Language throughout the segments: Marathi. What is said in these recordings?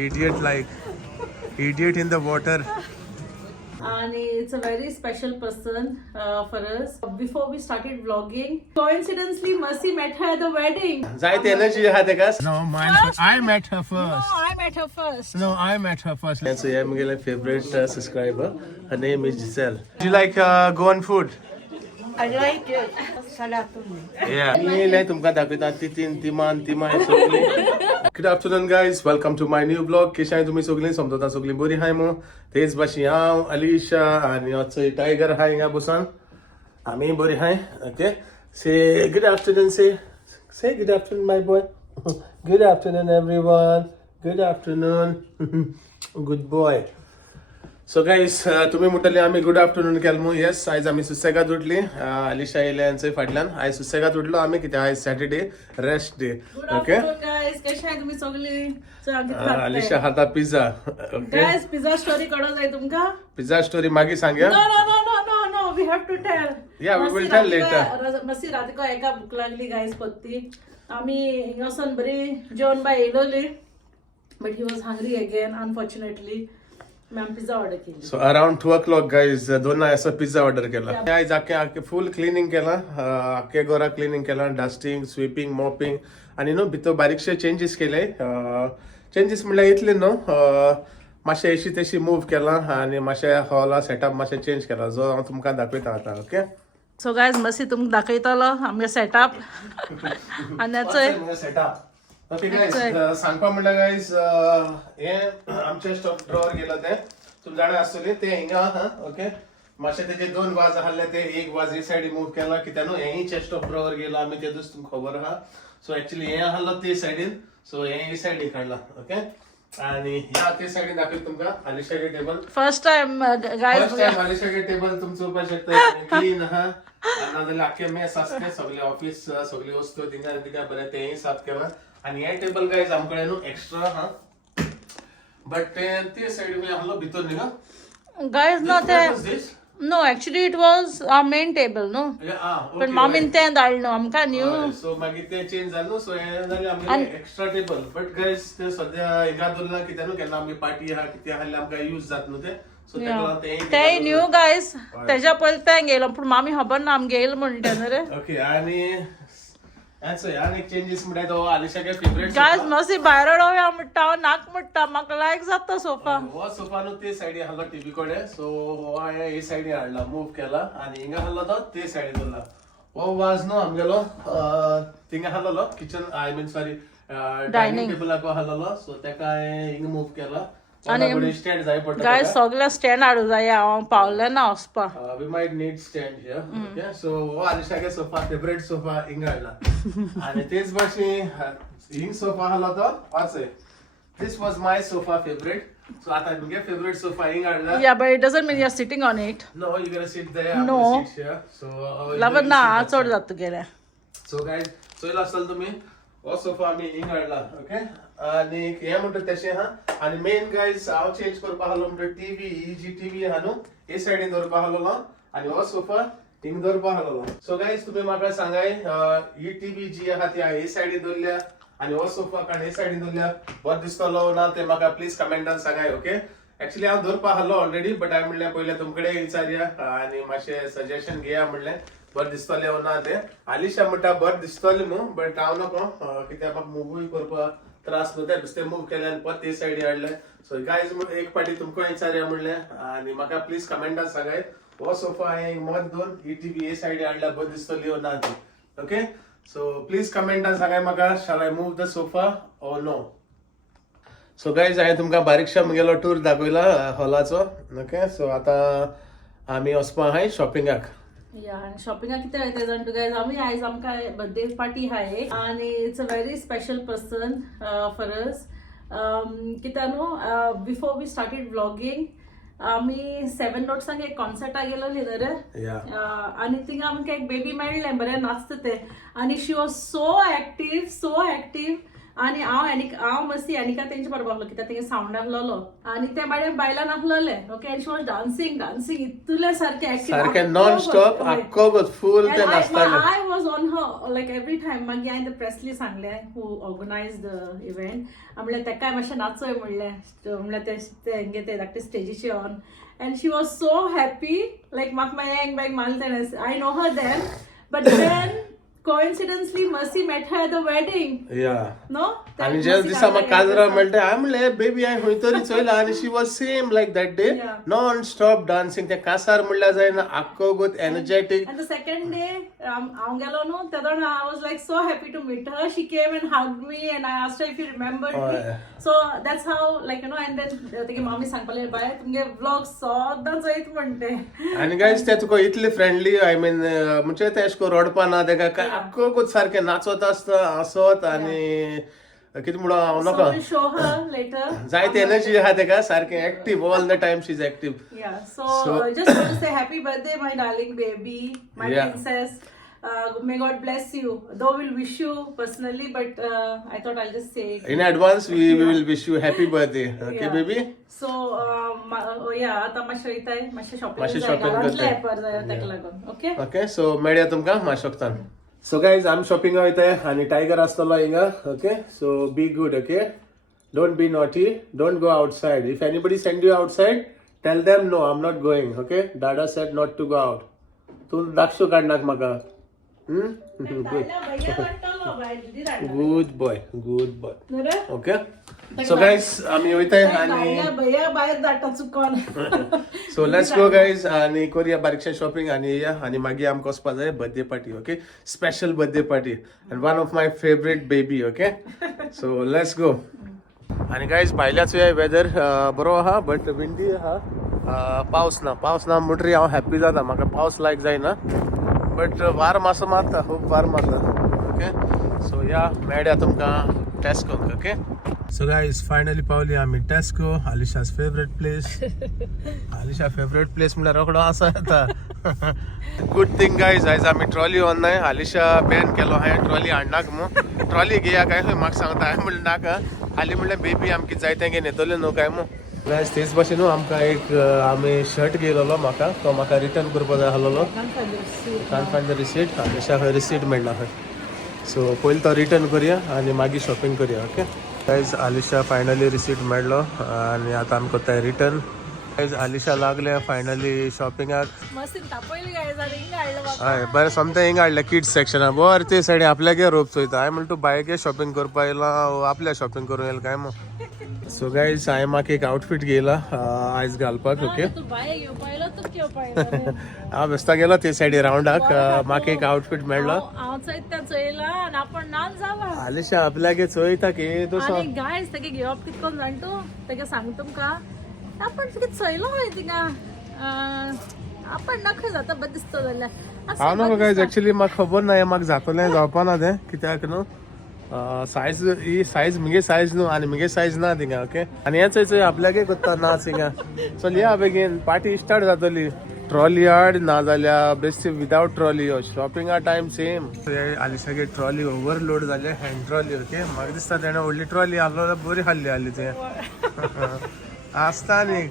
Idiot like idiot in the water. And it's a very special person for us. Before we started vlogging, coincidentally, Mercy met her at the wedding. Zaite energy had the gas. No, mine. I met her first. I met her first. No, I met her first. And so I'm my favorite subscriber. Her name is Giselle. Do you like Goan food? I like salatun. Yeah. Good afternoon, guys. Welcome to my new vlog. कशा आहे तुम्ही सगळी समजता सगळी बरी हाय मग तेच भाशी हांव अलिशा आणि आजचो टायगर हाय हिंगा बसून आम्ही बरी hi okay say good afternoon say good afternoon my boy good afternoon everyone good afternoon good boy so guys तुम्ही म्हटले आम्ही गुड आफ्टरनून केलं मग येस आयज आम्ही सुसेगात उठली अलिशा येयल्यांचे फाटल्यान आयज सुसेगात उठलो आम्ही किती आयज Saturday rest day okay guys कशा आहे तुम्ही सगळी अलिशा हाता pizza okay guys pizza story कळो जाय तुमका पिझ्झा स्टोरी मागे सांगया no no no no no no we have to tell Yeah, we will tell later. मसी रातिको एका भूक लागली गाइस पत्ती आम्ही हिंगासन बरी जेवण bye येयलोली but he was hungry again unfortunately ma'am pizza order केली सो अराउंड 2 o'clock गाईज दोन असं पिझ्झा ऑर्डर केला आयज आखे फुल क्लिनिंग केला आखे गोरा क्लिनिंग केला डस्टिंग स्वीपिंग मॉपिंग आणि नो भितर बारीकशे चेंजेस केले चेंजेस म्हणल्यार इतले न्हू मातशें अशी तशी मूव केला आणि मातशें हॉला सेटअप मातशें चेंज केला जो हांव तुमकां दाखयता आतां ओके सो गाइस मसी तुमकां दाखयतलो आमगे सेटअप आनी याचो सेटअप ओके गाईज सांगपा म्हणल्यार गाईज हे आमचे स्टॉक ड्रॉवर गेला ते तुमी जाणा आसतली ते हिंगा हा ओके मातशे तेजे दोन वाज आहले ते एक वाज हे सायडी मूव केला कित्याक न्हू हेय चेस्ट ऑफ ड्रॉवर गेला आमी तेदूच तुमकां खबर आहा सो एक्चुअली हे आहलो ते सायडीन सो हे सायडीक हाडला ओके आणि ह्या ते सायडीन दाखयता तुमकां आलिशागे table first time guys first time आलिशागे टेबल तुमचो चोवपाक शकता क्लीन आहा नाजाल्यार आख्खे मेस आसता सगळे ऑफिस सगळी वस्तू थिंगा थिंगा बरें तेय साफ केला आणि हे टेबल गाइस आमकडे न्हू एक्स्ट्रा हा बट ते सायडीन आहलो भितर न्ही गा गाइस नो ते दिस नो एक्चुअली इट वाज आवर मेन टेबल नो पण मामीन ते धाडलो आमकां न्यू सो मागीर ते चेंज जालो सो हे जाले आमगे एक्स्ट्रा टेबल बट गाइस ते सद्या हिंगा दवरला कित्याक न्हू केन्ना आमगे पार्टी आहा कितें आहले आमकां यूज जात न्हू ते सो तेका ते न्यू गाइस तेज्या पयलीं ते गेलो पूण मामी खबर ना आमगे येयलो म्हणटा न्हू रे ओके आणि सो ह्या एक चेंजेस म्हणटा तो आलिशागे फेवरेट गाइस मसी भायर उडोवया म्हणटा हांव नाक म्हणटा म्हाका लायक जाता सोफा हो सोफा न्हू ते सायडी आहलो टीव्ही कडेन सो हो हांवें हे सायडी हाडला मूव केला आणि हिंगा आहलो तो ते सायडी दवरला हो वाज न्हू आमगेलो थिंगा आहलो kitchen I mean sorry dining टेबलाक आहलो सो तेका हांवें हिंगा मूव केला आणि स्टँड जाय पडटा गाइस सगळे स्टँड हाडू जाय हांव पावलें ना वचपा we might need stand here okay so हो आलिशागे सोफा फेवरेट सोफा हिंगा हाडला आणि तेच भाशी हिंग सोफा आहलो तो वाचय this was my sofa favorite so आता तुगे फेवरेट सोफा हिंग हाडला या but it doesn't mean you are sitting on it no you're gonna sit there I'm No. gonna sit here so लवत ना चड जाता तुगेलें so guys चोयला आसतलो तुम्ही हो सोफा आमी हिंग हाडला ओके आणि हे म्हणटा तशें हा आणि मेन गाइस हांव चेंज करपा आहलो म्हणटा टीव्ही ही जी टीव्ही आहा न्हू हे सायडीन दवरपा आहलो आणि हो सोफा हिंग दवरपा आहलो सो गाइस तुम्ही म्हाका सांगाय ही टीव्ही जी आहा ती हे सायडीन दवरल्या आणि हो सोफा काण हे सायडीन दवरल्या बरो दिसतलो ना ते म्हाका प्लीज कमेंटान सांगाय ओके एक्चुअली हांव दवरपा आहलो ऑलरेडी बट हांवें म्हणलें पयलें तुमकडे विचारया आणि मातशें सजेशन घेया म्हणलें बरें दिसतलें हो ना तें आलिशा म्हणटा बरें दिसतलें न्हू बट हांव नको कित्याक म्हाका मुवूय करपाक त्रास न्हू ते बेश्टे मूव केले आनी परत ते सायडी हाडले सो गायज एक पाटी तुमकां विचारया म्हणलें आनी म्हाका प्लीज कमेंटान सांगाय हो सोफा हांवें मत दोन ही टीव्ही हे सायडी हाडल्या बरी दिसतली हो ना ती ओके सो प्लीज कमेंटान सांगाय म्हाका shall I move the sofa oh no so guys हांवें तुमकां बारीकशा म्हगेलो टूर दाखयला हॉलाचो ओके सो आतां आमी वचपा आहाय शॉपिंगाक या आणि शॉपिंगाक कितें वयता जाण तूं गायज आमी आयज आमकां बर्थडे पार्टी आहा एक आनी it's a very special person for us कित्याक न्हू बिफोर वी स्टार्टेड व्लॉगिंग आमी 7 नोट्सांक एक कॉन्सर्टाक गेलोली न्हू रे आनी थिंगा आमकां एक बेबी मेळ्ळें बरें नाचता तें आनी शी वॉज सो एक्टीव आणि हांव मस्ती अनिका तेंचे बरोबर आहलो कित्याक तेंगे सावंड आहलोलो आणि ते बायलान आहलोले okay and she was dancing इतले सारखे नॉन स्टॉप आख्खो फुल ते नाचताले. I was on her like every time. मागीर हांवें प्रेसली सांगले who organized the event. म्हणल्यार तेका मातशें नाचोय म्हणल्यार तेंगे ते धाकटे स्टेजीचे on and she was so happy like म्हाका मागीर बॅग मारले I know her then but then coincidentally Mercy met her at the wedding. Yeah. No? आणि ज्या दिसा म्हाका काजरा मेळटा हांवें म्हणलें बेबी हांवें खंय तरी चोयला आनी she was same like that day Yeah. Nonstop dancing ते कासार म्हणल्यार जायना आख्खो गोत energetic. And the second day, हांव गेलो न्हू तेदोन I was like so happy to meet her. She came and hugged me and I asked her if you remembered me. So that's how like and then तेगे मामी सांगपाले बाय तुमगे व्लॉग सदां चोयत म्हणटे. आनी गायज ते तुका इतली फ्रेंडली आय मीन म्हणजे ते अशें करून रडपा ना तेका आख्खो गोत सारकें नाचत आसता हसत आनी कितें म्हणून हांव So नाका we'll show her later. जायत एनर्जी आहा तेका सारकें active all the time she is active. Yeah. So just want to say happy birthday, my darling baby, my Yeah. princess. May God bless you. Though we'll wish you personally, but I thought I'll just say it. In advance we will wish you happy birthday. Okay Yeah. baby? So yeah, आता मातशें वयताय मातशें शॉपिंग मातशें shopping करताय. एपार जाय तेका लागून ओके. ओके सो मेळया तुमकां माशोकतान. सो गायज आमी शॉपिंग वयताय आनी टायगर आसतलो हिंगा. Okay so be good. Okay don't be naughty, don't go outside. If anybody send you outside tell them no I am not going. Okay दादा said not to go out. तू दाखसू काडनाक म्हाका. Good boy good boy. Okay so guys आमी वयताय आनी भैया भायर धाडटा चुकोन. सो लेट्स गो गायज आनी कोरया बारीकशें शॉपिंग आनी येया आनी मागीर आमकां वचपा जाय birthday party. Okay special birthday party end one of my favourite baby. Okay so let's गो. आनी गायज भायल्याच वेदर बरो आहा बट विंडी आहा. पावस ना म्हणटरी हांव हॅप्पी जाता. म्हाका पावस लायक जायना बट वार मातसो मारता खूब वार मारता. ओके सो या मेळया तुमकां Tesco. Okay so guys finally पावली आमी Tesco. Alisha's favourite place. Alisha favourite place म्हणल्यार रोखडो आसा येता. गुड थिंग गायज आयज आमी ट्रॉली व्हरनाय. आलिशा बॅन केलो हांवें ट्रॉली हाडनाक मू. ट्रॉली घेया काय म्हाका सांगता. हांवें म्हणलें नाका. हाली म्हणलें बेबी आमकां जाय तें घेवन येतलें न्हू काय मू. गायज तेच भाशेन आमकां एक आमी शर्ट घेयलोलो म्हाका तो म्हाका रिटर्न करपा जाय आहलोलो. कान फायंड द रिसीट. आलिशा खंय रिसीट मेळना खंय. सो पयलीं तो रिटर्न करया आनी मागीर शॉपिंग करया. Okay guys Alisha finally receipt मेळ्ळो आनी आतां आमी कोत्ताय रिटर्न. गायज आलिशा लागले फायनली शॉपिंगाक. मस्तीन तापयली गायज आनी हिंग हाडलं म्हाका. हय बरें सोमतें हिंग हाडलें किड्स सेक्शना. बरें ते सायडीन आपल्यागे रोप चोयता. हांवें म्हणलें तूं बायगे शॉपिंग करपा येयला आपल्या शॉपिंग करूं येयला काय मग. सो गायज हांवें म्हाका एक आउटफीट घेयला आयज घालपाक. ओके तू बाय घेवं पाहिलं तू घेवं पाहिलं. हांव बेस्ता गेलो ते सायडी रावंडाक. म्हाका एक आउटफीट मेळ्ळो. हांव चोयता चोयला आनी आपण नाच जाला. आलिशा आपल्यागे चोयता की तसो. आनी गायज तेगे घेवप कितकोन जाण तूं तेगे सांग तुमकां आपण कितें चोयलो हय थिंगा आपण नखय जाता बरें दिसता जाल्यार. हांव नाका गायज एक्चुअली म्हाका खबर ना हें म्हाका जातलें जावपा ना तें कित्याक न्हू सायज ही सायज मुगे सायज न्हू आनी मुगे सायज ना थिंगा. ओके आनी हें चोय आपल्यागे कोत्ता नाच हिंगा. चल या बेगीन पार्टी स्टार्ट जातली. ट्रॉली हाड ना जाल्यार बेश्टी विदाउट ट्रॉली शॉपिंगा टायम सेम. आलिशागे ट्रॉली ओवरलोड जाले हँड ट्रॉली. ओके म्हाका दिसता तेणें व्हडली ट्रॉली आहलो जाल्यार बरी हाडली आहली तें. आसता न्ही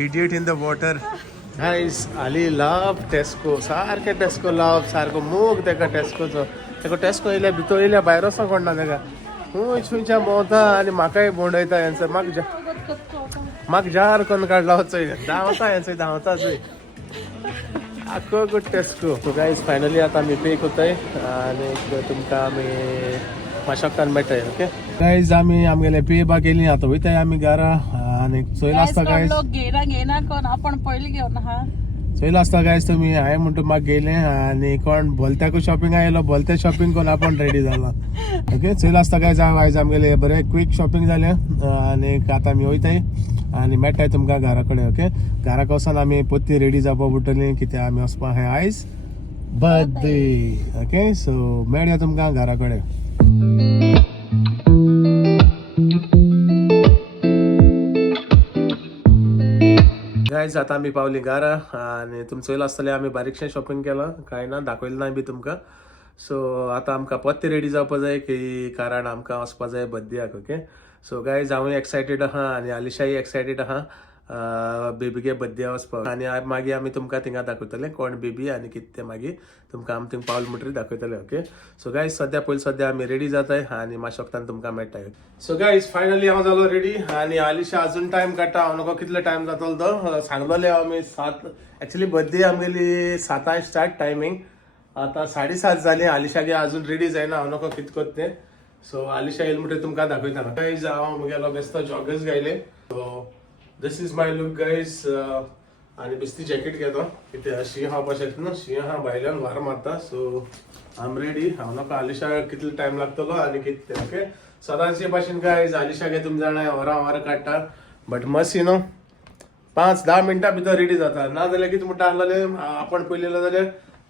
idiot in the water. Guys आली लव टेस्को सारकें टेस्को लव सारको मोग तेका टेस्कोचो. तेका टेस्को येयल्या भितर येयल्या भायर वचोंक कोणना तेका. खंयच्या भोंवता आनी म्हाकाय भोंवडयता हेंचो. म्हाका जार कोन्न काडला वचोय धांवता हेंचो धांवता चोय आख्खो गुड टेस्को. सो गायज फायनली आतां आमी पे कोत्ताय आनी तुमकां आमी माशोकतान मेळटाय. ओके गायज आमी आमगेले पे बा केली आतां वयताय आमी घरा आनी चोयला आसता गायज. लोक घेना कोण आपण पयलीं घेवन आहा. चोयला आसता गायज तुमी हांवें म्हणटा म्हाका गेलें आनी कोण भलत्याकू शॉपिंग आयलो भलते शॉपिंग करून आपण रेडी जाला. ओके चोयला आसता गायज हांव आयज आमगेले बरें क्वीक शॉपिंग जालें आनी आतां आमी वयताय आनी मेळटाय तुमकां घरा कडेन. ओके घराक वचोन आमी पोत्ती रेडी जावपा पडटलीं कित्याक आमी वचपा हें आयज बर्थडे. ओके सो मेळया तुमकां घरा कडेन. गायज आतां आमी पावली घरा आनी तुमी चोयला आसतलें आमी बारीकशें शॉपिंग केलां कांय ना दाखयलें ना बी तुमकां. सो आतां आमकां पत्ते रेडी जावपा जाय की कारण आमकां वचपा जाय बर्थडेक. ओके सो गायज हांवूय एक्सायटेड आहा आनी आलिशाय एक्सायटेड आहा बेबीगे बर्थडे वचपाक. आनी मागीर आमी तुमकां थिंगा दाखयतले कोण बेबी आनी कितें तें मागीर तुमकां आमी थिंग पावल म्हणटरी दाखयतले. ओके सो गायज सद्या आमी रेडी जाताय आनी मातशे वक्तान तुमकां मेळटाय. सो गायज फायनली हांव जालो रेडी आनी आलिशा अजून टायम काडटा. हांव नको कितलो टायम जातलो तो सांगलोले आमी 7 एक्चुअली बर्थडे आमगेली 7 स्टार्ट टायमींग. आता 7:30 जाली. आलिशागे अजून रेडी जायना. हांव नको कितें कोत तें. सो आलिशा येयली म्हणटरी तुमकां दाखयता. गायज हांव मुगेलो बेश्टो जॉगर्स घायले. So this is my look guys. आनी बेश्टी जॅकेट घेतो कितें शी हा पशेत न्हू शी हा भायल्यान वार मारता. So I am ready. हांव नका आलिशा कितलो टायम लागतलो आनी कितें. ओके सदांचे भाशेन गायज आलिशागे तुमी जाणाय वरां काडटा बट मस्ट न्हू 5-10 मिनटां भितर रेडी जाता. ना जाल्यार कितें म्हणटा आसलेले आपण पयलेलो जाल्यार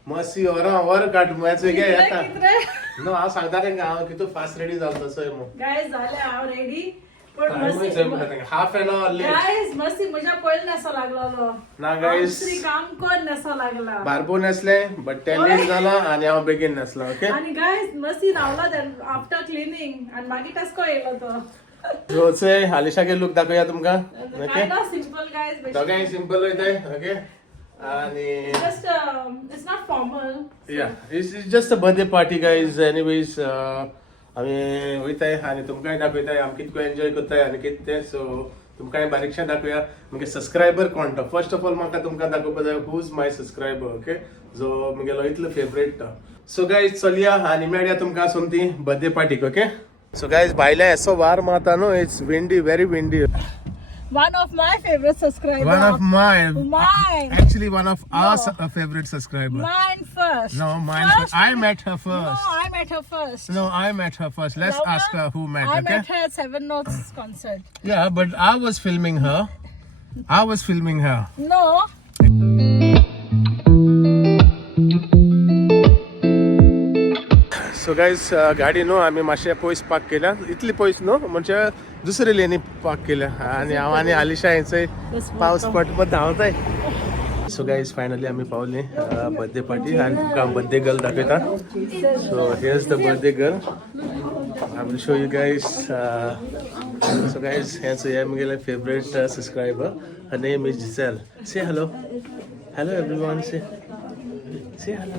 मस्सी वरां काट मॅच वेगळे येता न्हू. हांव सांगता तेंकां हांव कितू फास्ट रेडी जालो तसोय मग गायज जाले हांव रेडी पण half an hour late. Guys मस्ती म्हज्या पयलीं नेसो लागलो ना गायज काम कर नेसो लागला बारबो नेसले बट ते लेट जाला आनी हांव बेगीन नेसलो. ओके आणि गायज मस्ती रावला आफ्टर क्लिनिंग आणि मागीर टस्को येयलो तो. रोचे आलिशागे लूक दाखोवया तुमकां. ओके सिंपल गायज दोगांय सिंपल वयताय. ओके आणि just it's not formal. Yeah, it's just a birthday party guys. Anyways, आमी वयताय आनी तुमकांय दाखयताय आमी कितको एन्जॉय करताय आनी कितें तें. सो तुमकांय बारीकशें दाखोवया. मुगे सबस्क्रायबर कोण तो फर्स्ट ऑफ ऑल म्हाका तुमकां दाखोवपा जाय who is my subscriber. Okay जो मुगेलो इतलो फेवरेट तो. सो गायज चलया आनी मेळया तुमकां सोमती बर्थडे पार्टीक. ओके सो गायज भायल्या एसो वार मारता न्हू. It's windy very windy. One of my favorite subscribers. One of mine. Mine. Actually, one of our favorite subscriber. Mine first. No, mine. First? I met her first. No, I met her first. No, I met her first. Let's Laura, ask her who met. I Okay. met her at Seven Notes concert. Yeah, but I was filming her. No. So guys, गाडी न्हू आमी मातशे पयस पार्क केल्या. इतली पयस न्हू म्हणजे दुसरे लेनी पार्क केल्या आनी हांव आनी आलिशा हेंचोय पावस पडटा धांवताय. सो गायज फायनली आमी पावली बर्थडे पार्टी आनी तुमकां बर्थडे गर्ल दाखयता. So here's the birthday girl. I will show you guys. So guys हे मुगेले favourite subscriber. Her name is Giselle. Say hello everyone. Say hello.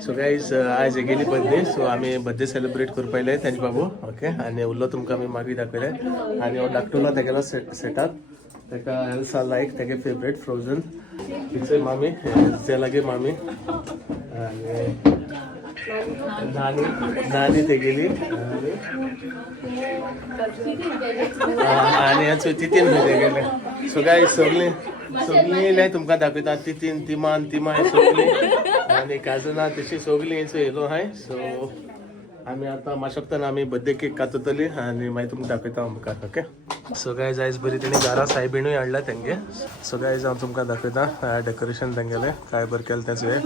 So guys आज गेली बर्थडे. सो आमी बर्थडे सेलिब्रेट करपा येयले तेंचे बाबू. ओके आनी उरलो तुमकां आमी मागीर दाखयले आनी हो धाकटुलो तेगेलो सेटअप. तेका एल्सा लायक तेगे फेवरेट फ्रोजन. तिचे मामी जे लागे मामी आनी नानी तेगेली आनी हेचो तितीन तेगेले. सो गायज सगळीं इले तुमकां दाखयता. तितीन तिमाय सगळीं आनी काजुना तशी सगळीं हेचो येयलो हाय. सो आमी आतां मातशें आमी बर्थडे केक काततली आनी मागीर तुमकां दाखयता मुखार. ओके सो गायज आयज बरी तेणी घरा सायबिणूय हाडला तेंगे. सो गायज हांव तुमकां दाखयता डेकोरेशन तेंगेलें काय बरें केलें तें चोय.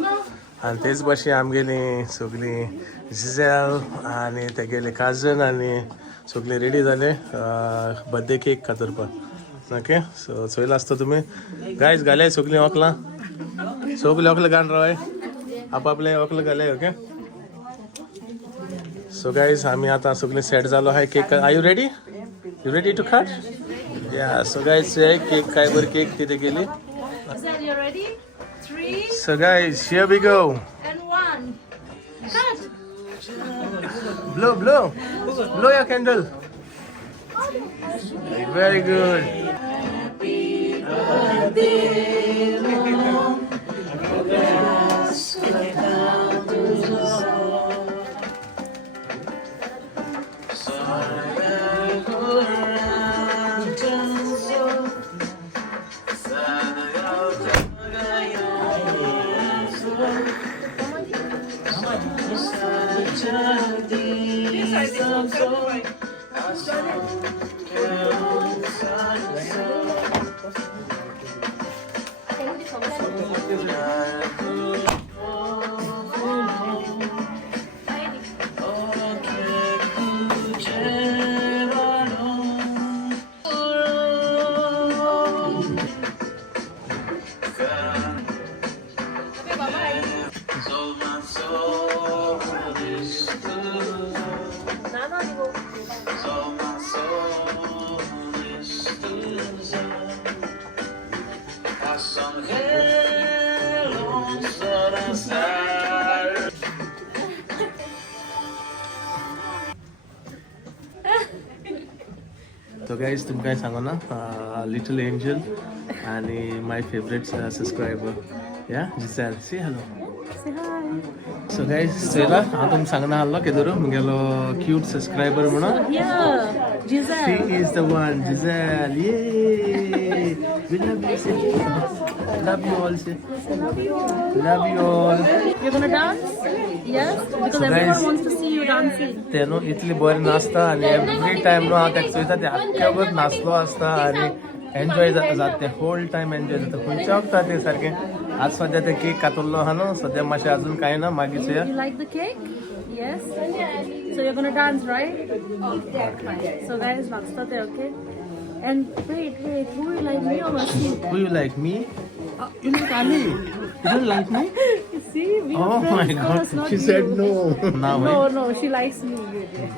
आनी तेच भाशेन आमगेलीं सगळीं जिजेल आनी तेगेले काजन आनी सगळीं रेडी जाले बर्थडे केक कातरपाक. ओके सो चोयला आसता तुमी गायज घाले सगळीं वकलां घालून रावय आपआपले वकलां घाले. ओके सो गायज आमी आतां सगळीं सेट जालो आहाय cake. Are you ready? You ready to cut? Yeah so guys cake काय बरी केक ती तेगेली. Are you ready? 3 So guys, here we go. and 1. Cut. Blow your candle. Very good. So guys, तुमकां काय सांगू ना, लिटल एंजल आणि माय फेवरेट सबस्क्रायबर या जिसॅल सी हॅलो. सो गाइस चला हांव तुमकां सांगना आसलो केदोर मुगेलो क्यूट सबस्क्रायबर म्हणून. Yeah, Giselle. She is the one, Giselle. Yay! We love you, Giselle. Love you all, Giselle. Love you all. You're gonna dance? Yes? Because So everyone guys- wants to see you dancing. ते न्हू इतली बरें नाचता आनी एवरी टायम न्हू हांव ताका चोयता ते आख्ख्या वगत नाचलो आसता आनी एन्जॉय जाता ते होल टायम एन्जॉय जाता खंयच्या वखदार ते सारकें. आज सद्या ते केक कातरलो आहा न्हू सद्या मातशें अजून कांय ना मागीर चोया. You like the cake? Yes? So you're gonna dance, right? So guys, naczta te, okay? And wait, who you like me or Mercy? Who you like, me? You like Ali? You don't like me? See, we Oh are my friends. god, It's not she you. said no. Now No, she likes me.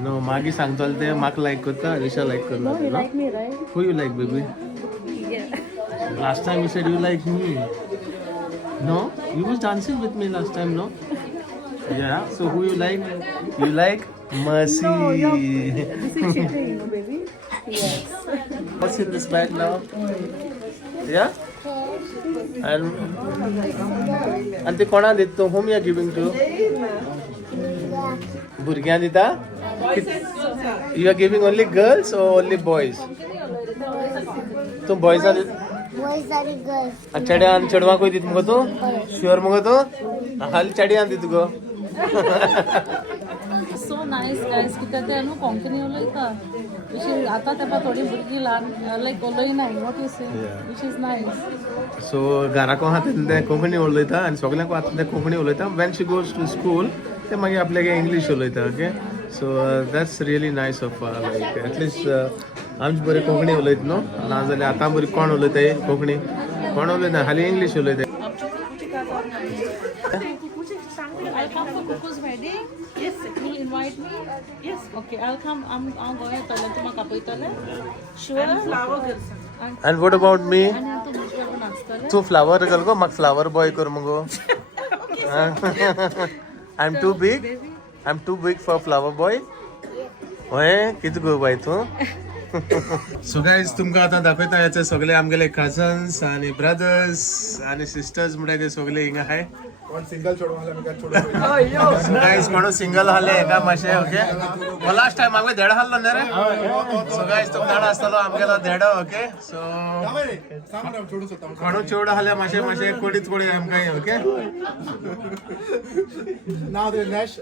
No, मागी सांगतले ते म्हाका लायक करता, अलिशा लायक No, करना. you like me, right? Who you like, baby? Yeah. Last time you said you like me. No? You was dancing with me last time, no? Yeah. So who you like? You like Mercy. No, this is cheating, baby. Yes. What's in this bag now? Yeah? And ते कोणा दित तू? Whom you are giving to? भुरग्यां दिता? You are giving only girls or only boys? Tu boys are Boys are girls. चेड्या आनी चेडवांकूय दित मुगो तू? शुअर मुगो तू? खाली चेड्यां दित गो. So nice, guys. कित्याक ते न्हू कोंकणी उलयता. आतां तेपा थोडी भुरगीं ल्हान लायक उलयनाय. What you say? Which is nice. सो घराको आहा ते कोंकणी उलयता आनी सगल्यांक आतां ते कोंकणी उलयता. When she goes to school ते मागीर आपल्यागे इंग्लीश उलयता. Okay so that's really nice of like at least आमची बरी कोंकणी उलयता न्हू ना जाल्यार आतां बरी कोण उलयताय कोंकणी कोण उलयना खाली English उलयताय. I'll come for Kuku's wedding. Yes, you'll invite me. Yes. Okay, I'll come. I'm going to tell you. Sure. And flower girls. And what about me? And to Mujhwar nachtale. तू फ्लावर घाल गो म्हाका फ्लावर बॉय कर मुगो. I'm too big. I'm too big for flower boy. ओय कितें गो बाय तू? सो गाइस तुमकां आतां दाखयता याचे सगळे आमगेले कझन्स आनी ब्रदर्स आनी सिस्टर्स म्हणटा ते सगळे हिंगा आहाय. So guys कोणो सिंगल आसले एका मातशे ओके लास्ट टाइम आमगे देड आसलो न्ही रे. सो गाइस तुम जाणा आसतलो आमगेलो देडो ओके सो कोणो चेवडो आसले मातशे मातशे कोडीच कोडी आमकां okay. Now the Nash,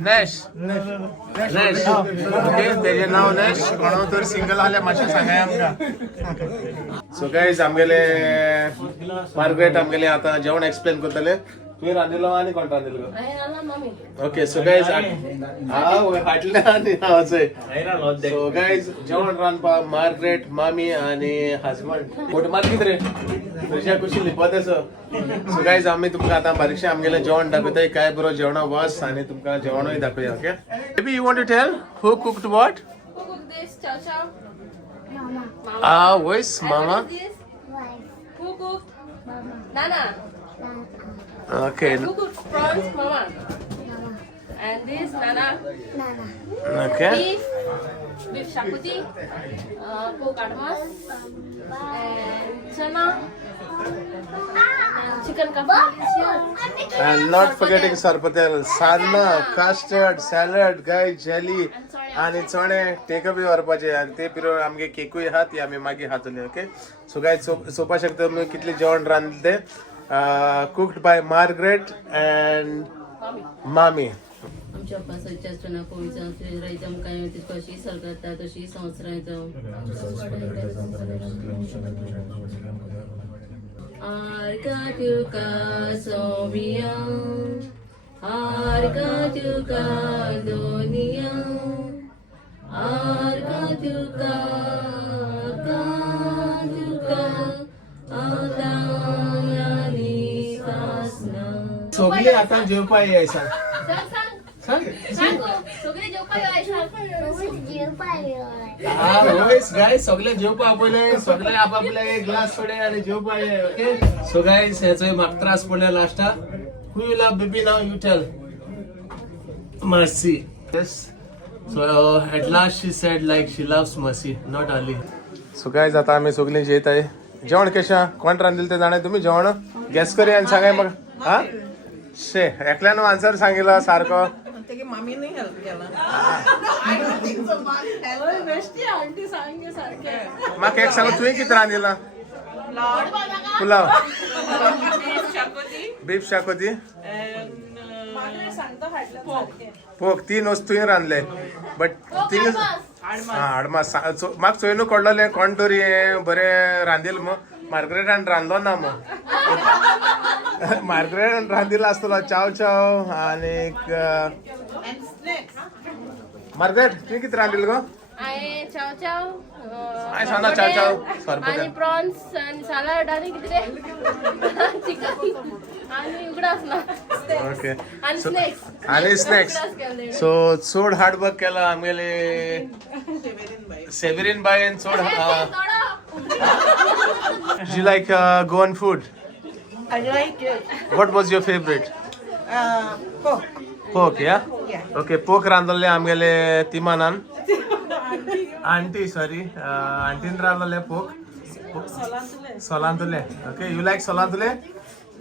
Nash okay तेजे नाव नॅश कोणो तर सिंगल आसले मातशे सांगाय आमकां. सो गाइस आमगेले मार्गरेट आमगेले आतां जेवण एक्सप्लेन करतले. तुवें रांदिलो आनी कोण रांदिलो गो? ओके सो गाइस हाटले आनी हांवचंय. सो गाइस जेवण रांदपा मार्गरेट मामी आनी हजबंड फोट मार कितें रे तुज्या कुशी लिपत सो. सो गाइस आमी तुमकां आतां बारीकशें आमगेलें जेवण दाखयताय काय बरो जेवणा वास आनी तुमकां जेवणूय दाखोवया okay. Maybe you want to tell who cooked what? Who cooked this? Chow chow. Voice मामा. This? Who cooked? Nana. ओके Who cooked prawns? Mama. And this Nana. Okay Beef shakuti. Pork admas. And chana. And chicken kebab. And not forgetting Sarpatel, sarna, custard, salad, guy, jelly, आणि चणे टेक अवे व्हरपाचे आनी ते पिरो आमगे केकूय आहा ती आमी मागीर खातले ओके. सो गाय सोपा शकता तुमी कितले जेवण रांदले. कुक्ड बाय मार्गरेट अँड मामी. आमच्या पासच्या आसतना कोविडच्या रायता आमकां कशी सरकारता तशी संवसारायचो. आर्का तुका सोबिया आर्का तुका दोनिया आर्का तुका आतायानी सासना सगळी आता जेवपाक याय सांग सांग हा होयस गाय सगळे जेवपा आपले सगळे आपापल्या एक ग्लास सोडे आणि जेवपा ये ओके सो गाइस ह्याचो म्हाका त्रास पडला लास्टा who you love baby now you tell Mercy yes so at last she said like she loves Mercy not Ali so guys आता आम्ही सगळे जेत आहे जेवण कशा कोण रांदिल ते जाणे तुम्ही जेवण गॅस करी आणि सांगाय मग हा शे एकल्यानं आन्सर सांगितलं सारखं मामीने हेल्प केला आंटी सांगे सारखे म्हाका एक सांग तुवें कितें रांदिलां पुलाव बीफ शाकोती पोक तीन वस्तू तुवें रांदले बट तीन आडमास म्हाका चोयनू कळलोलें कोण तरी हें बरें रांदिल मग मार्गरेटान रांदलो ना मग मार्गरेटान रांदिल्लो आसतलो चाव चाव आनीक मार्गरेट तुवें कितें रांदिल्लो गो आये चाव चाव हांवें सांगना चाव चाव सरपंच आणि प्रॉन्स आणि सॅलड आणि कितें चिकन आणि उगडास ना ओके आणि स्नॅक्स आणि स्नॅक्स सो चड हार्ड वर्क केला आमगेले सेवेरीन बायन चड जी लायक Goan food I like it. What was your favourite Pork. पोक या Yeah. ओके पोक रांदले आमगेले तिमानान aunty sorry आंटीन रांदले poke सोलांतुले okay you like सोलांतुले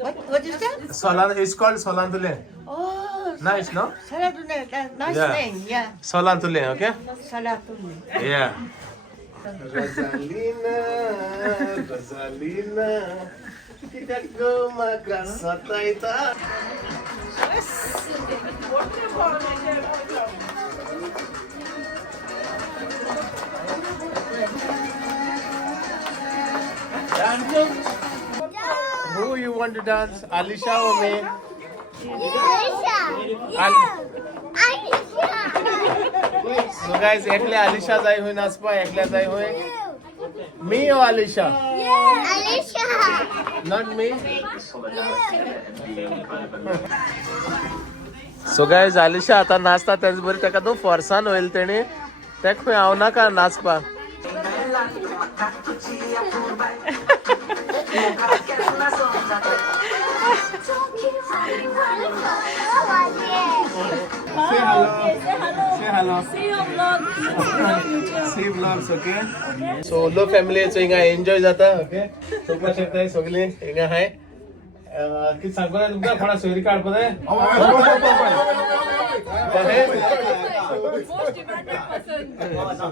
What is that? Solan is called सोलांतुले Oh, nice no Salatune. Nice Yeah. name. Yeah. सोलांतुले okay Salatune. Yeah. Rosalina, Rosalina, tidak go makan sataita. Who you want to dance? Alisha or me? So guys, एकले अलिशा जाय होय नाचपा एकल्या जाय होय मी ओ Alisha not me so guys Alisha आता नाचता त्याच बरी ताका तो फोर्सान होईल तेणी ताका खंय हांव नाका नाचपा Say hello. Say hello. See your vlog. See vlogs, okay? So, low family so हिंगा enjoy जाता, okay? सोपा शकताय सगळे हिंगा हाय. किती सांगतो ना तुमका कोणा सोयरी काढ पदे?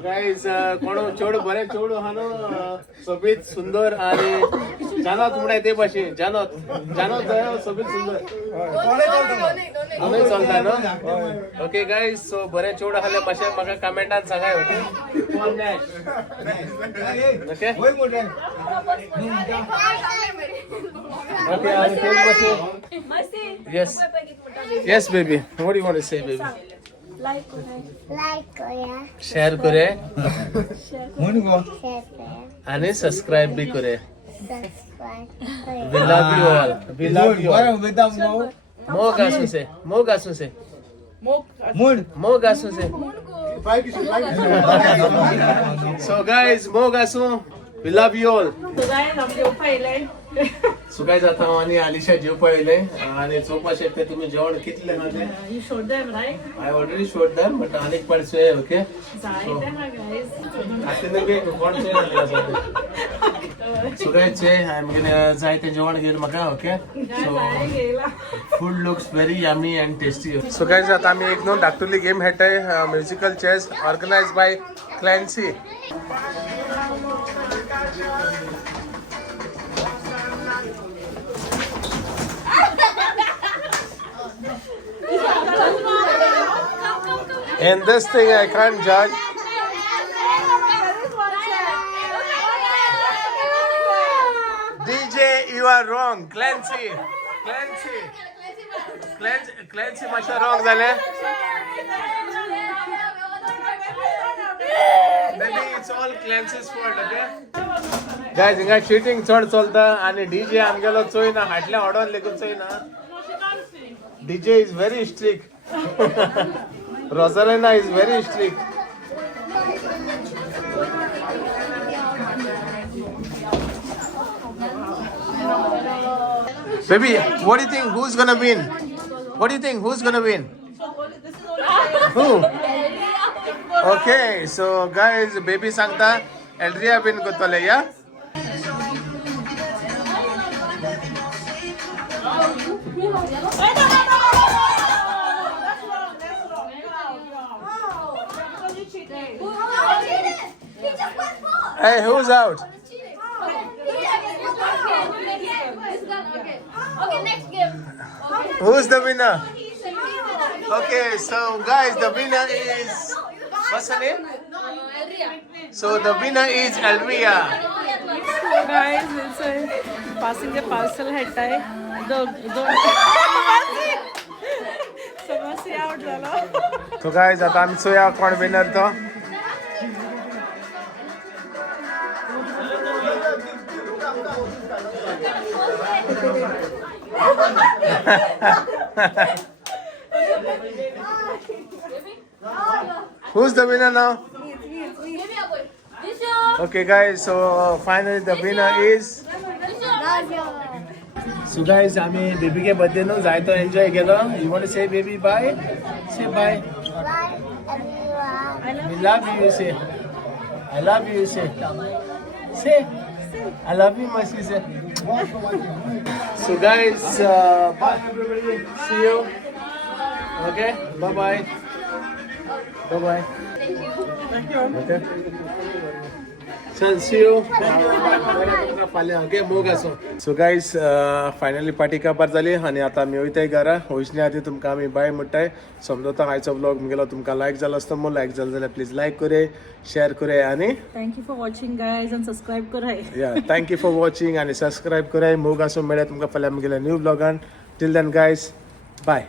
गाइस कोण चोड बरे चोड हानो सोबीत सुंदर आणि जानत म्हणा ते भाषे जानत सोबीत सुंदर दोनोय चलता नो ओके गाइस सो बरे चोड हाले माशे म्हाका कमेंटान सांगाय ओके ओके ओके आणि ते भाषे yes baby what do you want to say baby share करे आणि subscribe भी करे we love you all mo gasu se so guys mo gasu we love you all So guys, आमचे उपाय सो गाइस आता आणि अलिशा जेव पळयले आणि चोपा शकते तुम्ही जेवण कितले ना ते You showed them, right? I already showed them but अनेक पडसे ओके Zaite na guys. आतने के कोण से सो गाइस चे आय एम गोना जायते जेवण घेऊन मका ओके सो गेला. Food looks very yummy and tasty so guys आता आम्ही एक दोन धाकटुली गेम खेळताय म्युझिकल चेस organised by Clancy In this thing, I can't judge. DJ, you are wrong. Clancy, masha wrong zale. Maybe it's all Clancy's fault, okay? Guys, इंगा cheating चढ चलता आणि DJ आमगेलो चोयना हाटल्या order लेकून चोयना DJ is very strict. Rosalina is very strict. Baby, what do you think? Who's gonna win? What do you think? Who's gonna win? Who? Okay, so guys, baby sangta Eldria win gotale, yeah? Hey, who's out? Okay, next game. Who's the winner? Okay, so guys, the winner is, what's her name? So the winner is Elvia. Guys, it's passing the parcel head tie. समस्या आउट झाला. So guys, आता आम्ही सोया कोण winner तो? Who's the winner now? Okay guys, so finally the winner is. So guys, आम्ही बेबी के बर्थडे नो जायतो एन्जॉय केलो. You want to say baby bye? Say bye. Bye, everyone. We love you. Say. I love you. Say. Say. I love you, my sister. So guys, bye everybody. See you. Okay. Bye bye. Bye bye. Okay. Chal, see you. Okay, मोग असो. So guys, finally पार्टी काबार जाली आणि आता आम्ही वयताय घरा. वयचने आधी तुमकां आम्ही बाय म्हणटाय. समजता आयचो ब्लॉग मुगेलो तुमकां लायक जालो आसता मग लायक जालो जाल्यार प्लीज लायक करे, शेअर करे आणि Thank you for watching, guys, and subscribe कराय. yeah, thank you for watching आणि subscribe कराय. मोग असो मेळ्या तुमकां फाल्यां मुगेल्या new ब्लॉगान. Till then guys, bye.